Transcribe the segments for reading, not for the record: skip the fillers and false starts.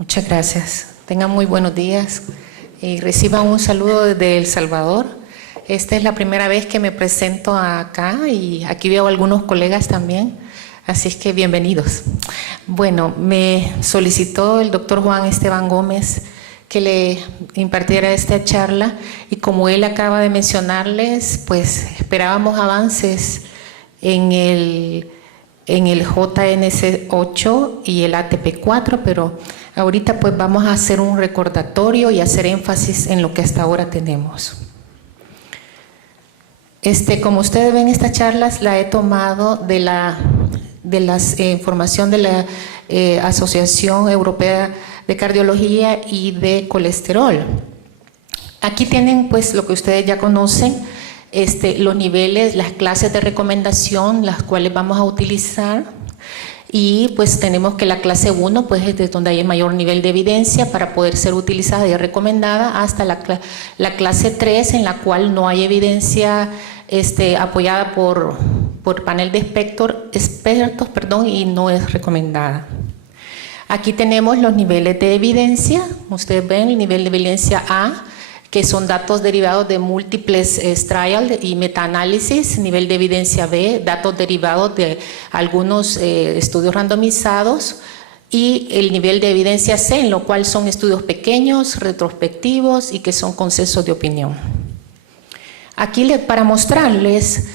Muchas gracias. Tengan muy buenos días y reciban un saludo desde El Salvador. Esta es la primera vez que me presento acá y aquí veo algunos colegas también, así es que bienvenidos. Bueno, me solicitó el doctor Juan Esteban Gómez que le impartiera esta charla y como él acaba de mencionarles, pues esperábamos avances en el JNC 8 y el ATP 4, pero ahorita pues vamos a hacer un recordatorio y hacer énfasis en lo que hasta ahora tenemos. Como ustedes ven, estas charlas la he tomado de la información de la Asociación Europea de Cardiología y de Colesterol. Aquí tienen pues lo que ustedes ya conocen, los niveles, las clases de recomendación, las cuales vamos a utilizar. Y pues tenemos que la clase 1 pues es de donde hay el mayor nivel de evidencia para poder ser utilizada y recomendada, hasta la clase 3 en la cual no hay evidencia apoyada por panel de expertos, y no es recomendada. Aquí tenemos los niveles de evidencia. Ustedes ven el nivel de evidencia A, que son datos derivados de múltiples trials y metaanálisis. Nivel de evidencia B, datos derivados de algunos estudios randomizados. Y el nivel de evidencia C, en lo cual son estudios pequeños, retrospectivos y que son consensos de opinión. Aquí para mostrarles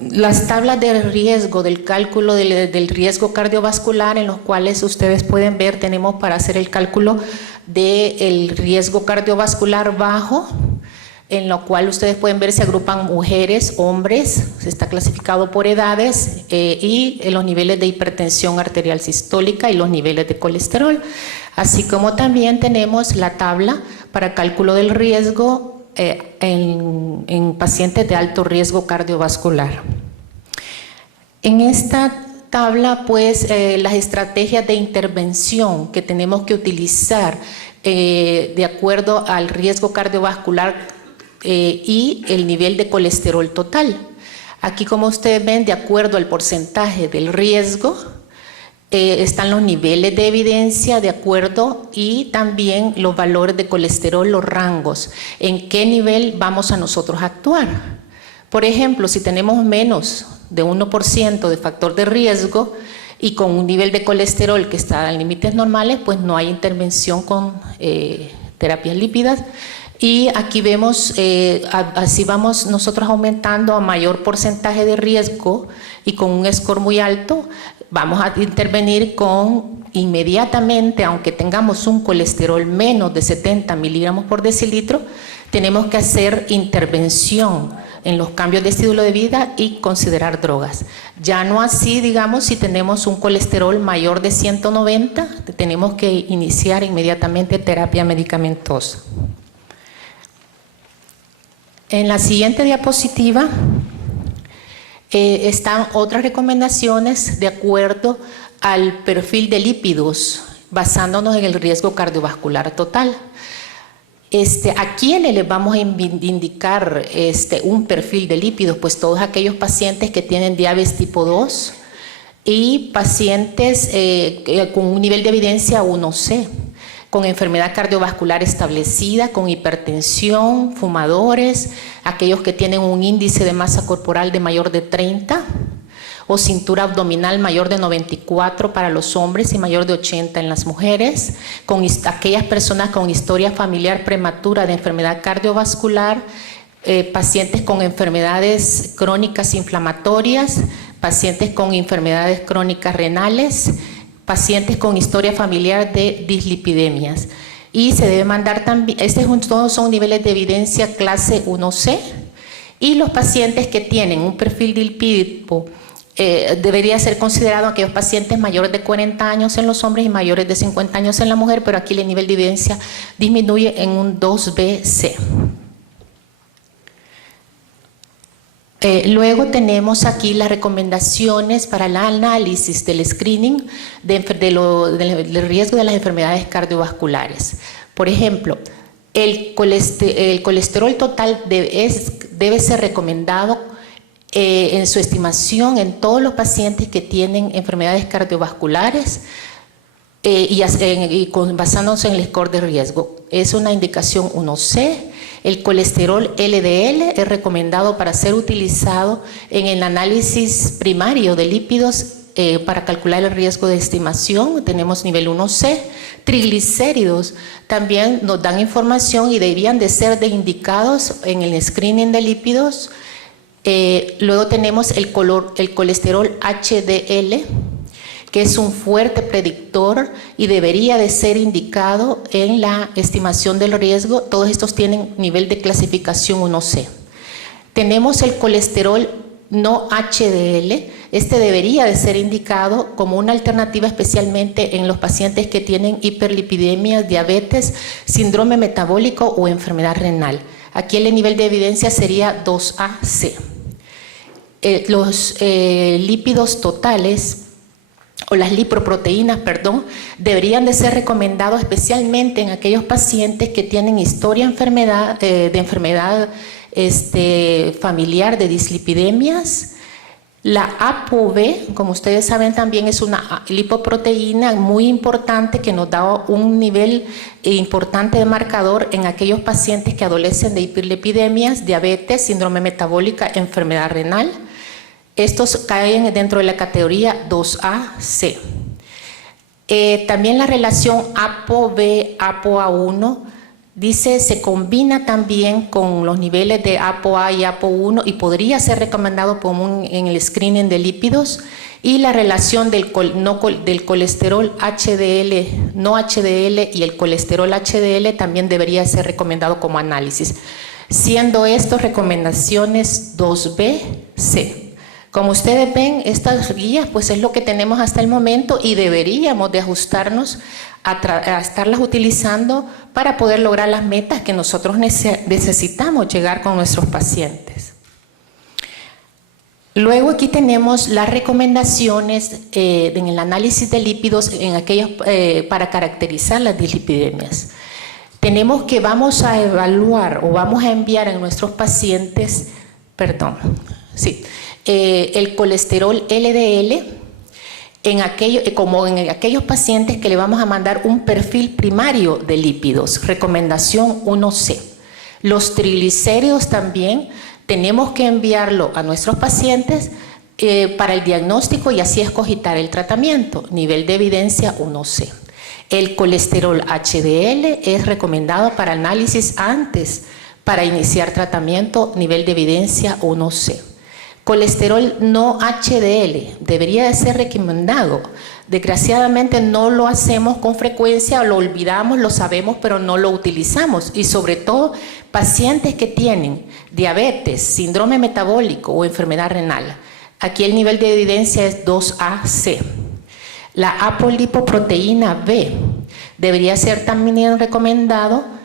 las tablas de riesgo del cálculo del riesgo cardiovascular, en los cuales ustedes pueden ver, tenemos para hacer el cálculo del riesgo cardiovascular bajo, en lo cual ustedes pueden ver se agrupan mujeres, hombres, está clasificado por edades y los niveles de hipertensión arterial sistólica y los niveles de colesterol, así como también tenemos la tabla para cálculo del riesgo en pacientes de alto riesgo cardiovascular. En esta tabla, pues, las estrategias de intervención que tenemos que utilizar de acuerdo al riesgo cardiovascular y el nivel de colesterol total. Aquí, como ustedes ven, de acuerdo al porcentaje del riesgo, están los niveles de evidencia de acuerdo y también los valores de colesterol, los rangos, en qué nivel vamos a nosotros a actuar. Por ejemplo, si tenemos menos de 1% de factor de riesgo y con un nivel de colesterol que está en límites normales, pues no hay intervención con terapias lípidas. Y aquí vemos, así vamos nosotros aumentando a mayor porcentaje de riesgo y con un score muy alto, vamos a intervenir con inmediatamente, aunque tengamos un colesterol menos de 70 miligramos por decilitro, tenemos que hacer intervención en los cambios de estilo de vida y considerar drogas. Ya no así, digamos, si tenemos un colesterol mayor de 190, tenemos que iniciar inmediatamente terapia medicamentosa. En la siguiente diapositiva están otras recomendaciones de acuerdo al perfil de lípidos, basándonos en el riesgo cardiovascular total. ¿A quiénes les vamos a indicar un perfil de lípidos? Pues todos aquellos pacientes que tienen diabetes tipo 2 y pacientes con un nivel de evidencia 1C, con enfermedad cardiovascular establecida, con hipertensión, fumadores, aquellos que tienen un índice de masa corporal de mayor de 30 o cintura abdominal mayor de 94 para los hombres y mayor de 80 en las mujeres, con aquellas personas con historia familiar prematura de enfermedad cardiovascular, pacientes con enfermedades crónicas inflamatorias, pacientes con enfermedades crónicas renales, pacientes con historia familiar de dislipidemias. Y se debe mandar también, todos son niveles de evidencia clase 1C, y los pacientes que tienen un perfil de lipídico debería ser considerado aquellos pacientes mayores de 40 años en los hombres y mayores de 50 años en la mujer, pero aquí el nivel de evidencia disminuye en un 2BC. Luego tenemos aquí las recomendaciones para el análisis del screening del riesgo de las enfermedades cardiovasculares. Por ejemplo, el colesterol total debe ser recomendado en su estimación en todos los pacientes que tienen enfermedades cardiovasculares basándose en el score de riesgo. Es una indicación 1C. El colesterol LDL es recomendado para ser utilizado en el análisis primario de lípidos para calcular el riesgo de estimación. Tenemos nivel 1C. Triglicéridos también nos dan información y deberían de ser indicados en el screening de lípidos. Luego tenemos el colesterol HDL, que es un fuerte predictor y debería de ser indicado en la estimación del riesgo. Todos estos tienen nivel de clasificación 1C. Tenemos el colesterol no HDL. Este debería de ser indicado como una alternativa especialmente en los pacientes que tienen hiperlipidemia, diabetes, síndrome metabólico o enfermedad renal. Aquí el nivel de evidencia sería 2AC. Los lípidos totales o las lipoproteínas, perdón, deberían de ser recomendados especialmente en aquellos pacientes que tienen historia de enfermedad familiar de dislipidemias. La ApoB, como ustedes saben, también es una lipoproteína muy importante que nos da un nivel importante de marcador en aquellos pacientes que adolecen de hiperlipidemias, diabetes, síndrome metabólica, enfermedad renal. Estos caen dentro de la categoría 2AC. También la relación ApoB-ApoA1 dice se combina también con los niveles de ApoA y ApoA1 y podría ser recomendado en el screening de lípidos. Y la relación del colesterol HDL, no HDL y el colesterol HDL también debería ser recomendado como análisis, siendo estas recomendaciones 2B-C. Como ustedes ven, estas guías pues es lo que tenemos hasta el momento y deberíamos de ajustarnos a estarlas utilizando para poder lograr las metas que nosotros necesitamos llegar con nuestros pacientes. Luego aquí tenemos las recomendaciones en el análisis de lípidos para caracterizar las dislipidemias. Tenemos que vamos a evaluar o vamos a enviar a nuestros pacientes, el colesterol LDL como en aquellos pacientes que le vamos a mandar un perfil primario de lípidos, recomendación 1C. Los triglicéridos también tenemos que enviarlo a nuestros pacientes para el diagnóstico y así escogitar el tratamiento, nivel de evidencia 1C. El colesterol HDL es recomendado para análisis antes para iniciar tratamiento, nivel de evidencia 1C. Colesterol no HDL debería de ser recomendado. Desgraciadamente no lo hacemos con frecuencia, lo olvidamos, lo sabemos, pero no lo utilizamos. Y sobre todo, pacientes que tienen diabetes, síndrome metabólico o enfermedad renal. Aquí el nivel de evidencia es 2AC. La apolipoproteína B debería ser también recomendado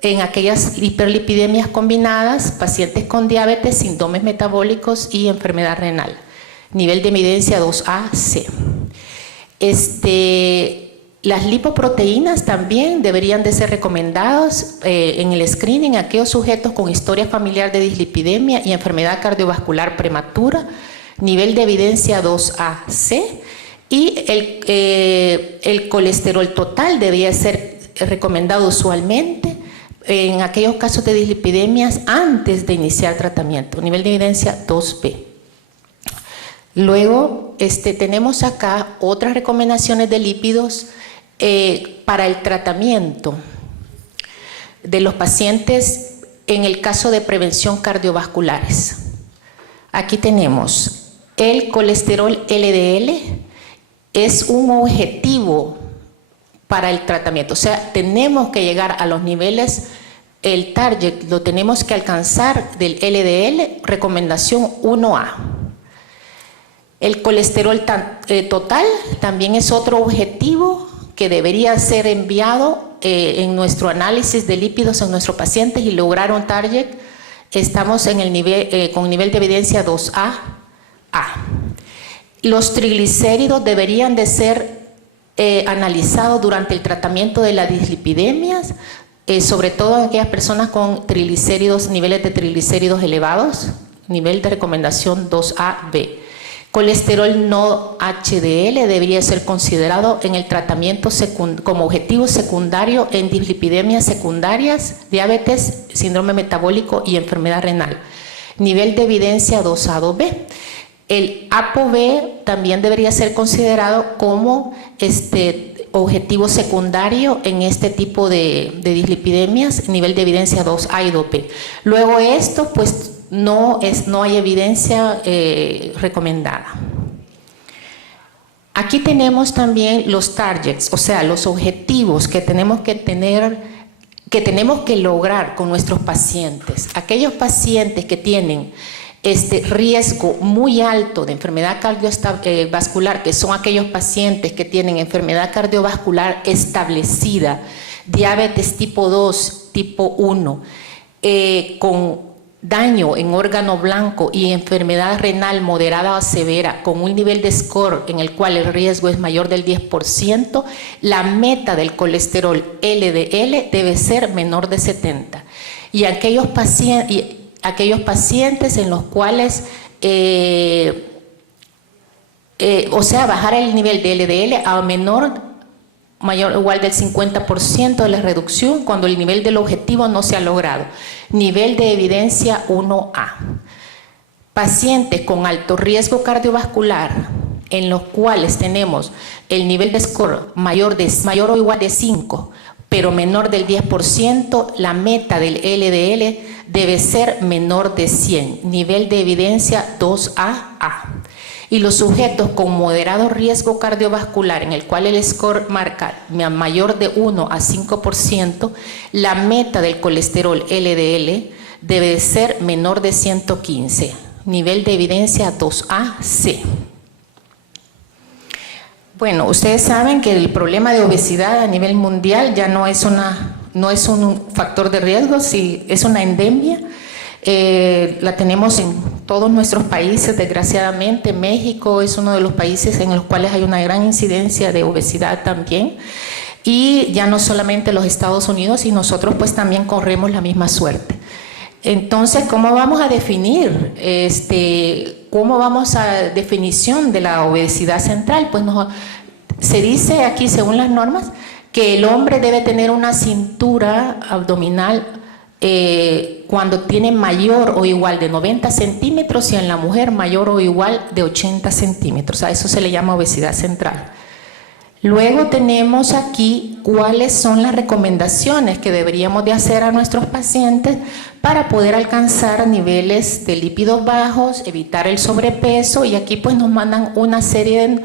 en aquellas hiperlipidemias combinadas, pacientes con diabetes, síndromes metabólicos y enfermedad renal. Nivel de evidencia 2AC. Las lipoproteínas también deberían de ser recomendadas en el screening a aquellos sujetos con historia familiar de dislipidemia y enfermedad cardiovascular prematura. Nivel de evidencia 2AC. Y el colesterol total debería ser recomendado usualmente en aquellos casos de dislipidemias antes de iniciar tratamiento, nivel de evidencia 2B. Luego tenemos acá otras recomendaciones de lípidos para el tratamiento de los pacientes en el caso de prevención cardiovasculares. Aquí tenemos el colesterol LDL, es un objetivo para el tratamiento, o sea, tenemos que llegar a los niveles, el target lo tenemos que alcanzar del LDL, recomendación 1A. El colesterol total también es otro objetivo que debería ser enviado en nuestro análisis de lípidos en nuestros pacientes y lograr un target. Estamos en el nivel, con nivel de evidencia 2A. Los triglicéridos deberían de ser analizado durante el tratamiento de las dislipidemias, sobre todo en aquellas personas con triglicéridos, niveles de triglicéridos elevados, nivel de recomendación 2AB. Colesterol no HDL debería ser considerado en el tratamiento como objetivo secundario en dislipidemias secundarias, diabetes, síndrome metabólico y enfermedad renal. Nivel de evidencia 2A, 2B. El ApoB también debería ser considerado como objetivo secundario en este tipo de dislipidemias, nivel de evidencia 2A y 2B. Luego esto, pues, no hay evidencia recomendada. Aquí tenemos también los targets, o sea, los objetivos que tenemos que tener, que tenemos que lograr con nuestros pacientes. Aquellos pacientes que tienen riesgo muy alto de enfermedad cardiovascular, que son aquellos pacientes que tienen enfermedad cardiovascular establecida, diabetes tipo 2, tipo 1, con daño en órgano blanco y enfermedad renal moderada o severa con un nivel de score en el cual el riesgo es mayor del 10%, la meta del colesterol LDL debe ser menor de 70. Y aquellos pacientes en los cuales, o sea, bajar el nivel de LDL a mayor o igual del 50% de la reducción cuando el nivel del objetivo no se ha logrado. Nivel de evidencia 1A. Pacientes con alto riesgo cardiovascular en los cuales tenemos el nivel de score mayor o igual de 5, pero menor del 10%, la meta del LDL debe ser menor de 100. Nivel de evidencia 2AA. Y los sujetos con moderado riesgo cardiovascular, en el cual el score marca mayor de 1 a 5%, la meta del colesterol LDL debe ser menor de 115. Nivel de evidencia 2AC. Bueno, ustedes saben que el problema de obesidad a nivel mundial ya no es un factor de riesgo, sí, es una endemia. La tenemos en todos nuestros países, desgraciadamente. México es uno de los países en los cuales hay una gran incidencia de obesidad también, y ya no solamente los Estados Unidos, y nosotros pues también corremos la misma suerte. Entonces, ¿cómo vamos a definir? ¿Cómo vamos a definición de la obesidad central? Pues se dice aquí, según las normas, que el hombre debe tener una cintura abdominal cuando tiene mayor o igual de 90 centímetros y en la mujer mayor o igual de 80 centímetros. A eso se le llama obesidad central. Luego tenemos aquí cuáles son las recomendaciones que deberíamos de hacer a nuestros pacientes para poder alcanzar niveles de lípidos bajos, evitar el sobrepeso, y aquí pues nos mandan una serie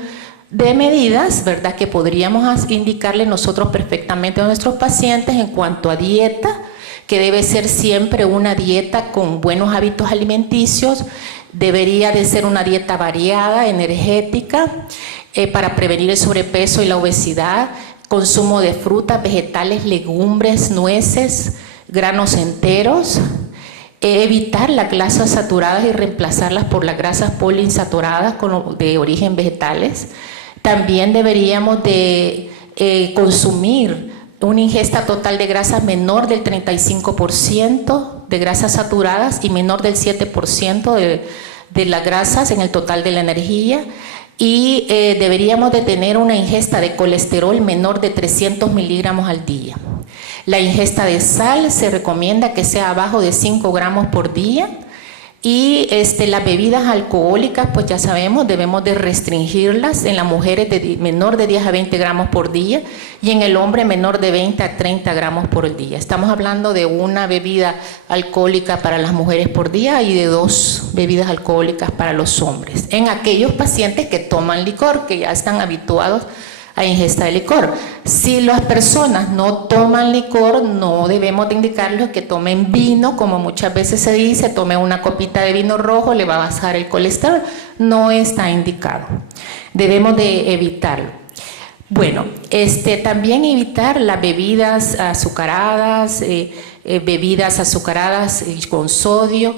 de medidas, ¿verdad?, que podríamos indicarle nosotros perfectamente a nuestros pacientes en cuanto a dieta, que debe ser siempre una dieta con buenos hábitos alimenticios, debería de ser una dieta variada, energética, para prevenir el sobrepeso y la obesidad, consumo de frutas, vegetales, legumbres, nueces, granos enteros, evitar las grasas saturadas y reemplazarlas por las grasas poliinsaturadas de origen vegetales. También deberíamos de consumir una ingesta total de grasas menor del 35% de grasas saturadas y menor del 7% de las grasas en el total de la energía. Y deberíamos de tener una ingesta de colesterol menor de 300 miligramos al día. La ingesta de sal se recomienda que sea abajo de 5 gramos por día. Y las bebidas alcohólicas, pues ya sabemos, debemos de restringirlas en las mujeres de menor de 10 a 20 gramos por día y en el hombre menor de 20 a 30 gramos por día. Estamos hablando de una bebida alcohólica para las mujeres por día y de 2 bebidas alcohólicas para los hombres. En aquellos pacientes que toman licor, que ya están habituados a ingesta de licor. Si las personas no toman licor, no debemos de indicarles que tomen vino, como muchas veces se dice, tome una copita de vino rojo, le va a bajar el colesterol. No está indicado. Debemos de evitarlo. Bueno, también evitar las bebidas azucaradas, con sodio,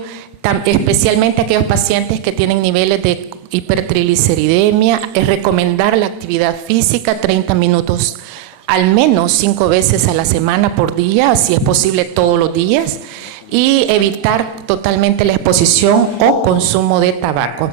especialmente aquellos pacientes que tienen niveles de hipertrigliceridemia. Es recomendar la actividad física 30 minutos al menos 5 veces a la semana por día, si es posible todos los días, y evitar totalmente la exposición o consumo de tabaco.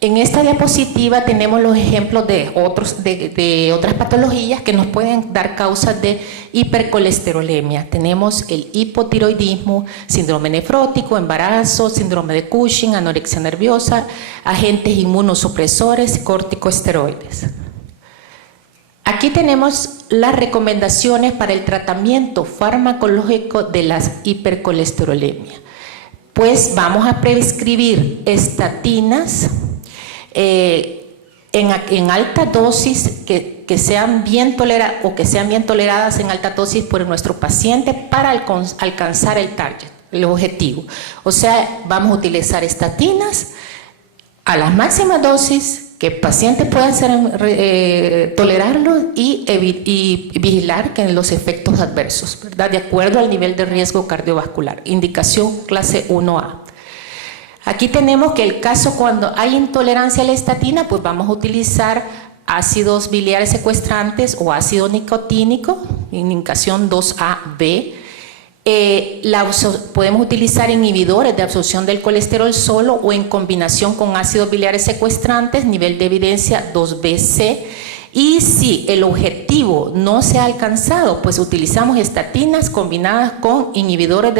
En esta diapositiva tenemos los ejemplos de otras patologías que nos pueden dar causas de hipercolesterolemia. Tenemos el hipotiroidismo, síndrome nefrótico, embarazo, síndrome de Cushing, anorexia nerviosa, agentes inmunosupresores, corticosteroides. Aquí tenemos las recomendaciones para el tratamiento farmacológico de la hipercolesterolemia. Pues vamos a prescribir estatinas en alta dosis que sean bien toleradas en alta dosis por nuestro paciente para alcanzar el target, el objetivo. O sea, vamos a utilizar estatinas a las máximas dosis que el paciente pueda tolerarlo y vigilar que los efectos adversos, ¿verdad? De acuerdo al nivel de riesgo cardiovascular. Indicación clase 1A. Aquí tenemos que el caso cuando hay intolerancia a la estatina, pues vamos a utilizar ácidos biliares secuestrantes o ácido nicotínico, indicación 2AB. Podemos utilizar inhibidores de absorción del colesterol solo o en combinación con ácidos biliares secuestrantes, nivel de evidencia 2BC. Y si el objetivo no se ha alcanzado, pues utilizamos estatinas combinadas con inhibidores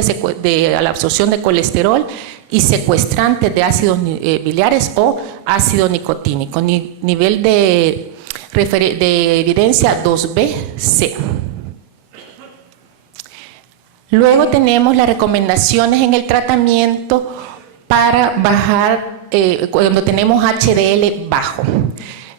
de la absorción de colesterol y secuestrantes de ácidos biliares o ácido nicotínico, nivel de evidencia 2BC. Luego tenemos las recomendaciones en el tratamiento para bajar, cuando tenemos HDL bajo.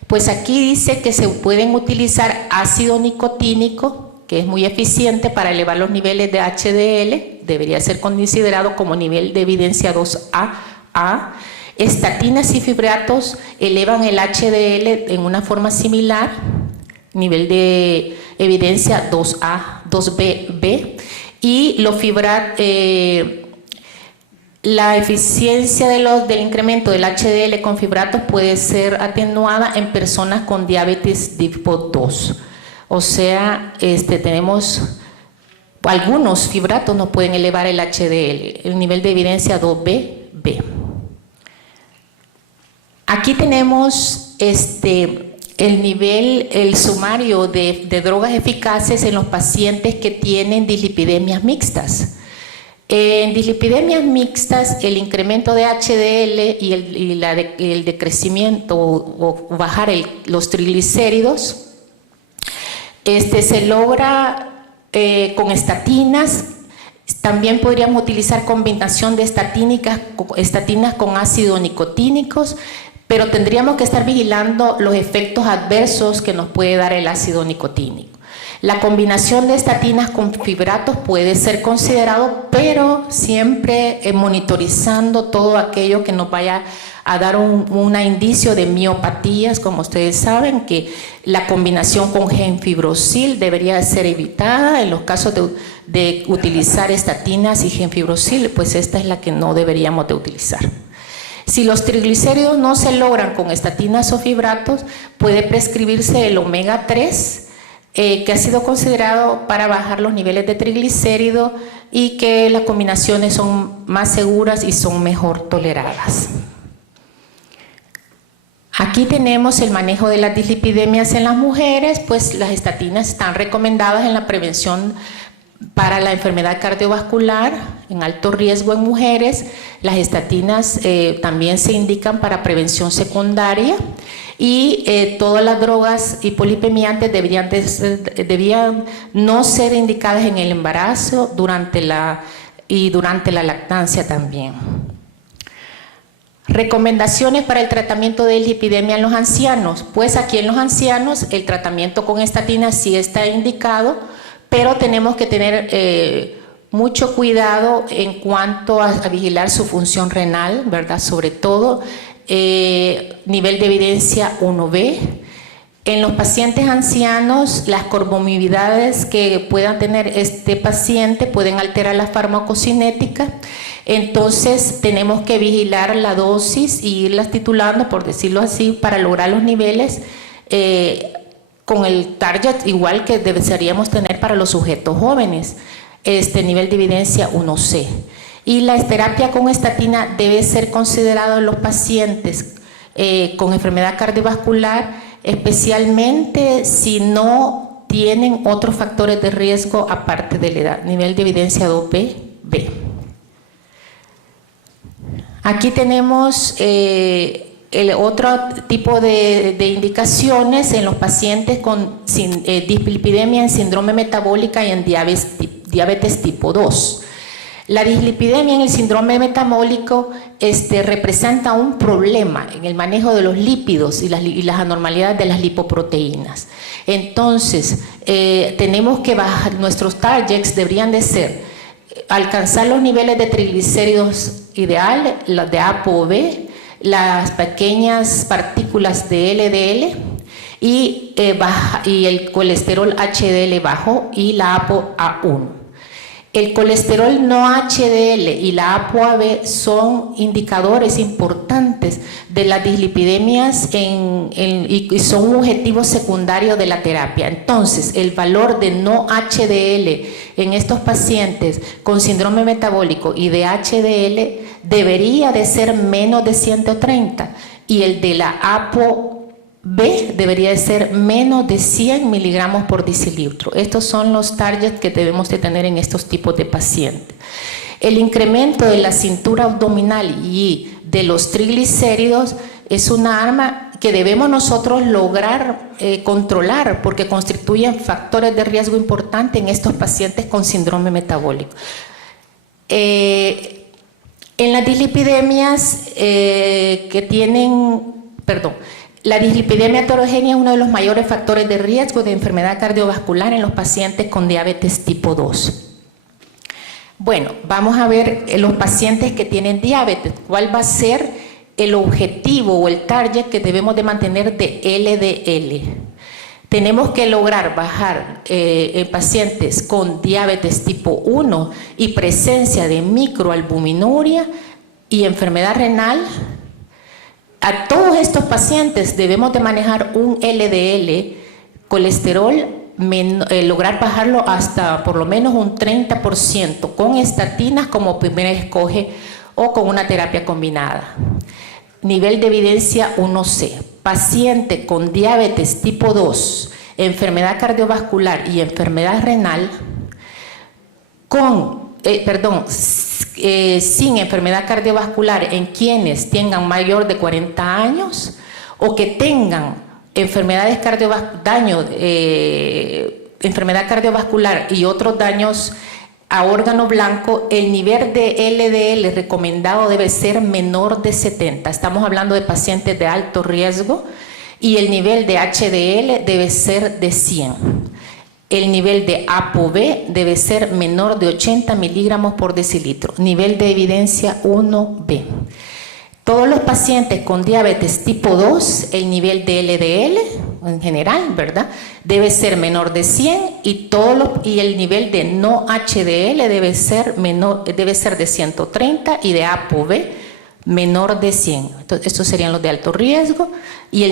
Pues aquí dice que se pueden utilizar ácido nicotínico, que es muy eficiente para elevar los niveles de HDL, debería ser considerado como nivel de evidencia 2AA. Estatinas y fibratos elevan el HDL en una forma similar, nivel de evidencia 2A, 2BB. Y la eficiencia del incremento del HDL con fibratos puede ser atenuada en personas con diabetes tipo 2. O sea, tenemos algunos fibratos no pueden elevar el HDL, el nivel de evidencia 2BB. Aquí tenemos el sumario de drogas eficaces en los pacientes que tienen dislipidemias mixtas. En dislipidemias mixtas, el incremento de HDL y el decrecimiento o bajar los triglicéridos se logra con estatinas. También podríamos utilizar combinación de estatinas con ácidos nicotínicos, pero tendríamos que estar vigilando los efectos adversos que nos puede dar el ácido nicotínico. La combinación de estatinas con fibratos puede ser considerado, pero siempre monitorizando todo aquello que nos vaya a dar un indicio de miopatías. Como ustedes saben, que la combinación con gemfibrosil debería ser evitada. En los casos de utilizar estatinas y gemfibrosil, pues esta es la que no deberíamos de utilizar. Si los triglicéridos no se logran con estatinas o fibratos, puede prescribirse el omega 3, que ha sido considerado para bajar los niveles de triglicéridos y que las combinaciones son más seguras y son mejor toleradas. Aquí tenemos el manejo de las dislipidemias en las mujeres, pues las estatinas están recomendadas en la prevención para la enfermedad cardiovascular en alto riesgo en mujeres. Las estatinas también se indican para prevención secundaria y todas las drogas hipolipemiantes debían no ser indicadas en el embarazo durante la lactancia también. Recomendaciones para el tratamiento de dislipidemia en los ancianos. Pues aquí en los ancianos el tratamiento con estatinas sí está indicado, pero tenemos que tener mucho cuidado en cuanto a vigilar su función renal, ¿verdad? Sobre todo nivel de evidencia 1B. En los pacientes ancianos, las comorbilidades que puedan tener este paciente pueden alterar la farmacocinética. Entonces tenemos que vigilar la dosis y irlas titulando, por decirlo así, para lograr los niveles con el target igual que deberíamos tener para los sujetos jóvenes, nivel de evidencia 1C. Y la terapia con estatina debe ser considerada en los pacientes con enfermedad cardiovascular, especialmente si no tienen otros factores de riesgo aparte de la edad. Nivel de evidencia 2B, B. Aquí tenemos el otro tipo de indicaciones en los pacientes con dislipidemia en síndrome metabólica y en diabetes tipo 2. La dislipidemia en el síndrome metabólico representa un problema en el manejo de los lípidos y las anormalidades de las lipoproteínas. Entonces, tenemos que bajar, nuestros targets deberían de ser alcanzar los niveles de triglicéridos ideales, los de ApoB, las pequeñas partículas de LDL y el colesterol HDL bajo y la ApoA1. El colesterol no HDL y la ApoAB son indicadores importantes de las dislipidemias y son un objetivo secundario de la terapia. Entonces, el valor de no HDL en estos pacientes con síndrome metabólico y de HDL debería de ser menos de 130 y el de la ApoB debería de ser menos de 100 miligramos por decilitro. Estos son los targets que debemos de tener en estos tipos de pacientes. El incremento de la cintura abdominal y de los triglicéridos es una arma que debemos nosotros lograr controlar porque constituyen factores de riesgo importantes en estos pacientes con síndrome metabólico. En las dislipidemias la dislipidemia heterogénea es uno de los mayores factores de riesgo de enfermedad cardiovascular en los pacientes con diabetes tipo 2. Bueno, vamos a ver los pacientes que tienen diabetes, cuál va a ser el objetivo o el target que debemos de mantener de LDL. Tenemos que lograr bajar en pacientes con diabetes tipo 1 y presencia de microalbuminuria y enfermedad renal. A todos estos pacientes debemos de manejar un LDL, colesterol, lograr bajarlo hasta por lo menos un 30% con estatinas como primera escoge o con una terapia combinada. Nivel de evidencia 1C. Paciente con diabetes tipo 2, enfermedad cardiovascular y enfermedad renal sin enfermedad cardiovascular en quienes tengan mayor de 40 años o que tengan enfermedades enfermedad cardiovascular y otros daños a órgano blanco, el nivel de LDL recomendado debe ser menor de 70. Estamos hablando de pacientes de alto riesgo y el nivel de HDL debe ser de 100. El nivel de ApoB debe ser menor de 80 miligramos por decilitro. Nivel de evidencia 1B. Todos los pacientes con diabetes tipo 2, el nivel de LDL en general, ¿verdad?, debe ser menor de 100 y el nivel de no HDL debe ser de 130 y de ApoB menor de 100. Entonces, estos serían los de alto riesgo y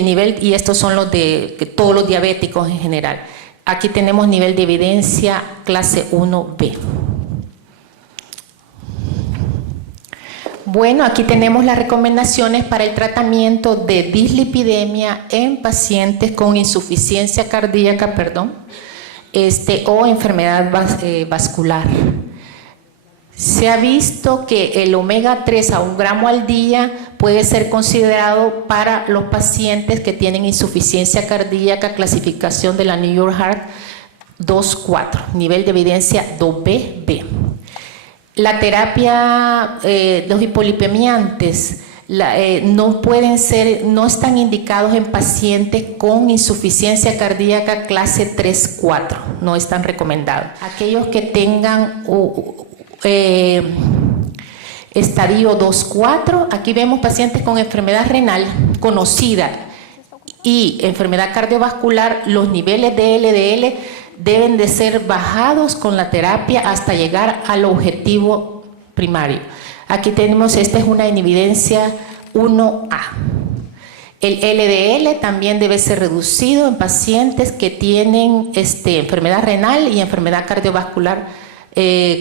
estos son los de todos los diabéticos en general. Aquí tenemos nivel de evidencia clase 1B. Bueno, aquí tenemos las recomendaciones para el tratamiento de dislipidemia en pacientes con insuficiencia cardíaca, o enfermedad vascular. Se ha visto que el omega 3 a 1 gramo al día puede ser considerado para los pacientes que tienen insuficiencia cardíaca, clasificación de la New York Heart 2-4, nivel de evidencia 2B. La terapia, los hipolipemiantes no están indicados en pacientes con insuficiencia cardíaca clase 3-4, no están recomendados. Aquellos que tengan estadio 2-4, aquí vemos pacientes con enfermedad renal conocida y enfermedad cardiovascular, los niveles de LDL deben de ser bajados con la terapia hasta llegar al objetivo primario. Aquí tenemos, esta es una evidencia 1A. El LDL también debe ser reducido en pacientes que tienen enfermedad renal y enfermedad cardiovascular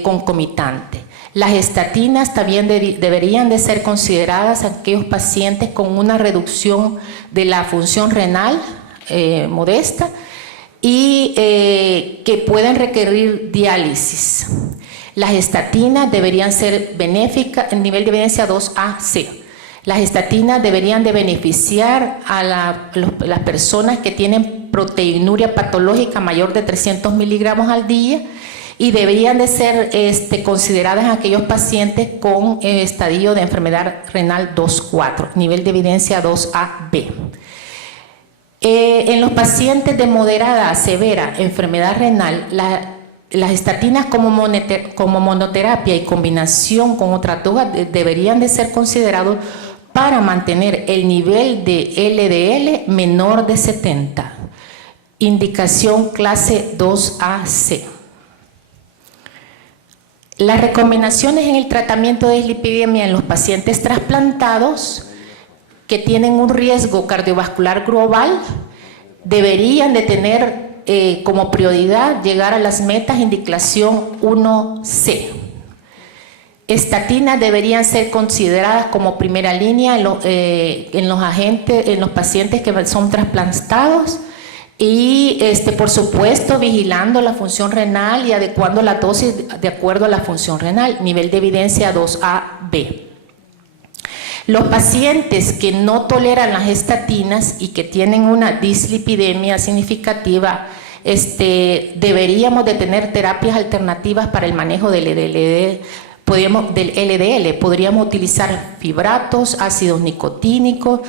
concomitante. Las estatinas también deberían de ser consideradas aquellos pacientes con una reducción de la función renal modesta y que pueden requerir diálisis. Las estatinas deberían ser benéficas en nivel de evidencia 2A-C. Las estatinas deberían de beneficiar a las personas que tienen proteinuria patológica mayor de 300 miligramos al día y deberían de ser consideradas aquellos pacientes con estadio de enfermedad renal 2-4, nivel de evidencia 2A-B. En los pacientes de moderada a severa enfermedad renal, las estatinas como monoterapia y combinación con otras drogas deberían de ser considerados para mantener el nivel de LDL menor de 70. Indicación clase 2AC. Las recomendaciones en el tratamiento de dislipidemia en los pacientes trasplantados que tienen un riesgo cardiovascular global deberían de tener como prioridad llegar a las metas indicación 1C. Estatinas deberían ser consideradas como primera línea en los pacientes que son trasplantados y por supuesto vigilando la función renal y adecuando la dosis de acuerdo a la función renal, nivel de evidencia 2A-B. Los pacientes que no toleran las estatinas y que tienen una dislipidemia significativa, deberíamos de tener terapias alternativas para el manejo del LDL. Podríamos utilizar fibratos, ácidos nicotínicos,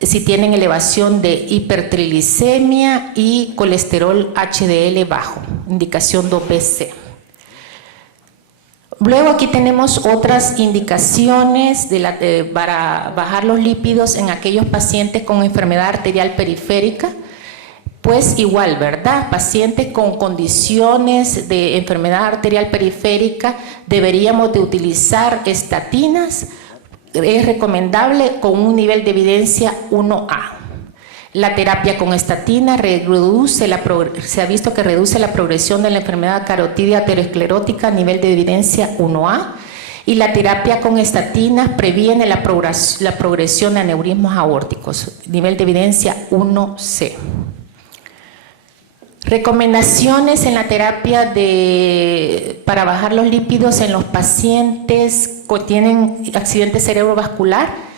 si tienen elevación de hipertriglicemia y colesterol HDL bajo, indicación 2BC. Luego aquí tenemos otras indicaciones para bajar los lípidos en aquellos pacientes con enfermedad arterial periférica. Pues igual, ¿verdad? Pacientes con condiciones de enfermedad arterial periférica deberíamos de utilizar estatinas. Es recomendable con un nivel de evidencia 1A. La terapia con estatina se ha visto que reduce la progresión de la enfermedad carotidia aterosclerótica a nivel de evidencia 1A. Y la terapia con estatinas previene la progresión de aneurismos aórticos, nivel de evidencia 1C. Recomendaciones en la terapia para bajar los lípidos en los pacientes que tienen accidente cerebrovascular.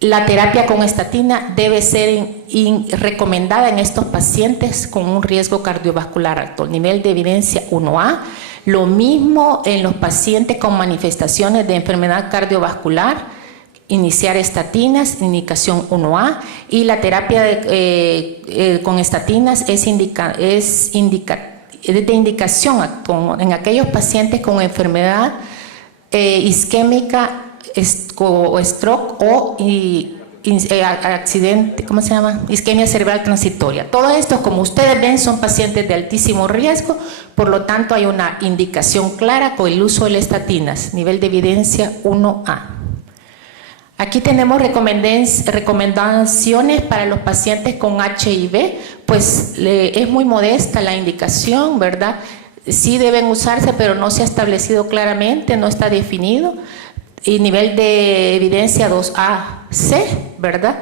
La terapia con estatina debe ser recomendada en estos pacientes con un riesgo cardiovascular alto, nivel de evidencia 1A. Lo mismo en los pacientes con manifestaciones de enfermedad cardiovascular. Iniciar estatinas, indicación 1A, y la terapia con estatinas es de indicación en aquellos pacientes con enfermedad isquémica o stroke o accidente, ¿cómo se llama? Isquemia cerebral transitoria. Todo esto, como ustedes ven, son pacientes de altísimo riesgo, por lo tanto hay una indicación clara con el uso de las estatinas, nivel de evidencia 1A. Aquí tenemos recomendaciones para los pacientes con HIV, pues es muy modesta la indicación, ¿verdad? Sí deben usarse, pero no se ha establecido claramente, no está definido. Y nivel de evidencia 2A-C, ¿verdad?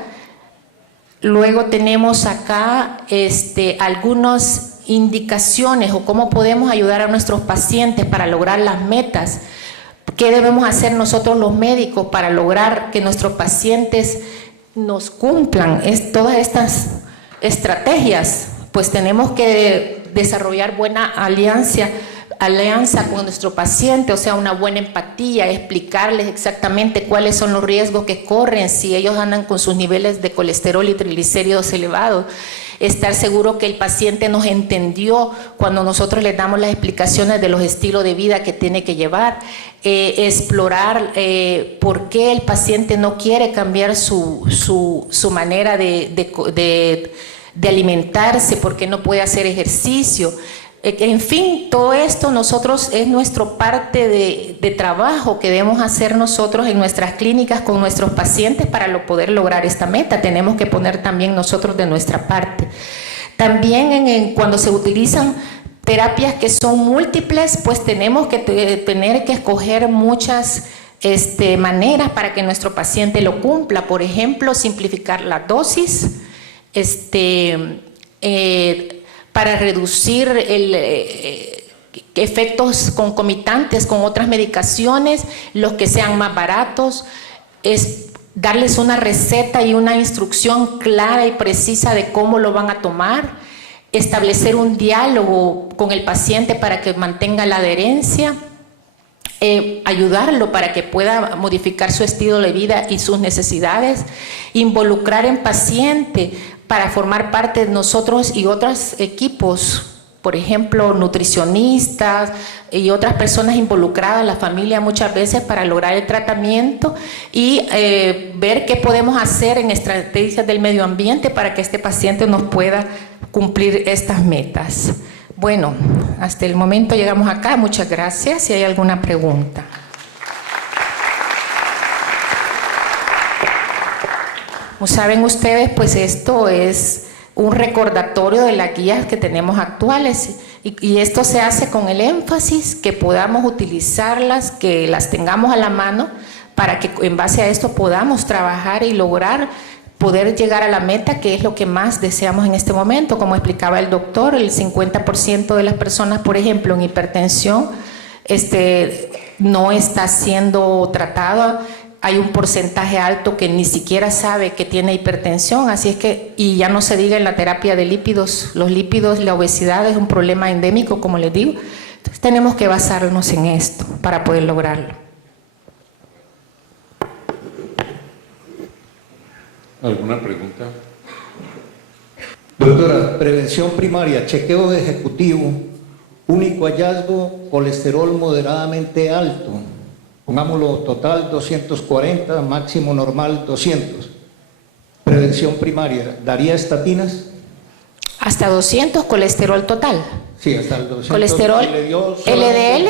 Luego tenemos acá algunas indicaciones o cómo podemos ayudar a nuestros pacientes para lograr las metas. ¿Qué debemos hacer nosotros los médicos para lograr que nuestros pacientes nos cumplan todas estas estrategias? Pues tenemos que desarrollar buena alianza con nuestro paciente, o sea, una buena empatía, explicarles exactamente cuáles son los riesgos que corren si ellos andan con sus niveles de colesterol y triglicéridos elevados. Estar seguro que el paciente nos entendió cuando nosotros les damos las explicaciones de los estilos de vida que tiene que llevar, explorar por qué el paciente no quiere cambiar su manera de alimentarse, por qué no puede hacer ejercicio. En fin, todo esto es nuestra parte de trabajo que debemos hacer nosotros en nuestras clínicas con nuestros pacientes para poder lograr esta meta. Tenemos que poner también nosotros de nuestra parte. También cuando se utilizan terapias que son múltiples, pues tenemos que tener que escoger muchas maneras para que nuestro paciente lo cumpla. Por ejemplo, simplificar la dosis, para reducir efectos concomitantes con otras medicaciones, los que sean más baratos, es darles una receta y una instrucción clara y precisa de cómo lo van a tomar, establecer un diálogo con el paciente para que mantenga la adherencia, ayudarlo para que pueda modificar su estilo de vida y sus necesidades, involucrar en paciente para formar parte de nosotros y otros equipos, por ejemplo, nutricionistas y otras personas involucradas, la familia muchas veces, para lograr el tratamiento y ver qué podemos hacer en estrategias del medio ambiente para que este paciente nos pueda cumplir estas metas. Bueno, hasta el momento llegamos acá. Muchas gracias. Si hay alguna pregunta. Como saben ustedes, pues esto es un recordatorio de las guías que tenemos actuales y esto se hace con el énfasis que podamos utilizarlas, que las tengamos a la mano para que en base a esto podamos trabajar y lograr poder llegar a la meta, que es lo que más deseamos en este momento. Como explicaba el doctor, el 50% de las personas, por ejemplo, en hipertensión, no está siendo tratada. Hay un porcentaje alto que ni siquiera sabe que tiene hipertensión, así es que, y ya no se diga en la terapia de lípidos, los lípidos, la obesidad es un problema endémico, como les digo. Entonces tenemos que basarnos en esto para poder lograrlo. ¿Alguna pregunta? Doctora, prevención primaria, chequeo ejecutivo, único hallazgo, colesterol moderadamente alto. Pongámoslo total 240, máximo normal 200. Prevención primaria, ¿daría estatinas? Hasta 200 colesterol total. Sí, hasta el 200. Colesterol, LDL,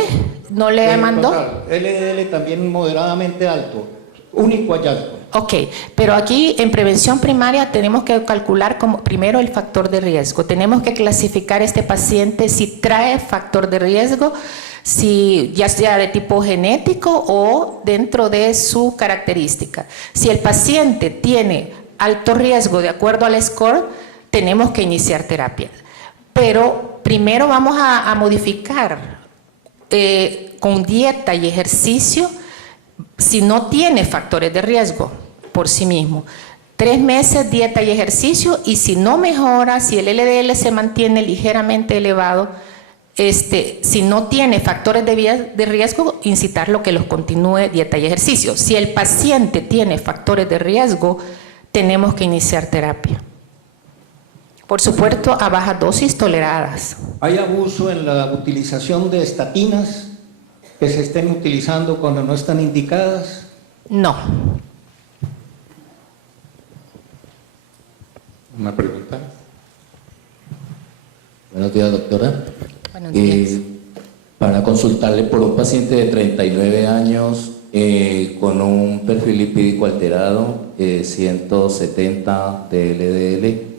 ¿no le mandó? Total. LDL también moderadamente alto, único hallazgo. Ok, pero aquí en prevención primaria tenemos que calcular como primero el factor de riesgo. Tenemos que clasificar este paciente si trae factor de riesgo, si ya sea de tipo genético o dentro de su característica. Si el paciente tiene alto riesgo de acuerdo al score, tenemos que iniciar terapia. Pero primero vamos a modificar con dieta y ejercicio si no tiene factores de riesgo por sí mismo. 3 meses dieta y ejercicio, y si no mejora, si el LDL se mantiene ligeramente elevado, si no tiene factores de riesgo, incitarlo que los continúe dieta y ejercicio. Si el paciente tiene factores de riesgo, tenemos que iniciar terapia. Por supuesto, a bajas dosis toleradas. ¿Hay abuso en la utilización de estatinas que se estén utilizando cuando no están indicadas? No. ¿Una pregunta? Buenos días, doctora. Buenos días. Para consultarle por un paciente de 39 años con un perfil lipídico alterado, 170 de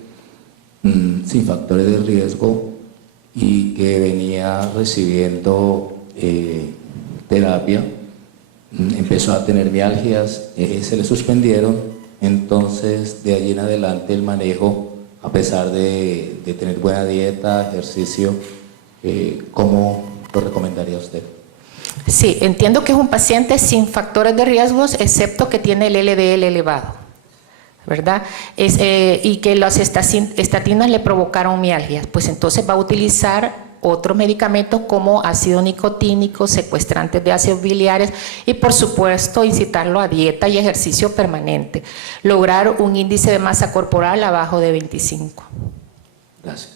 LDL, sin factores de riesgo y que venía recibiendo terapia, empezó a tener mialgias, se le suspendieron. Entonces, de allí en adelante el manejo, a pesar de tener buena dieta, ejercicio, ¿cómo lo recomendaría usted? Sí, entiendo que es un paciente sin factores de riesgos, excepto que tiene el LDL elevado, ¿verdad? Y que las estatinas le provocaron mialgias, pues entonces va a utilizar otros medicamentos como ácido nicotínico, secuestrantes de ácidos biliares y por supuesto incitarlo a dieta y ejercicio permanente. Lograr un índice de masa corporal abajo de 25. Gracias.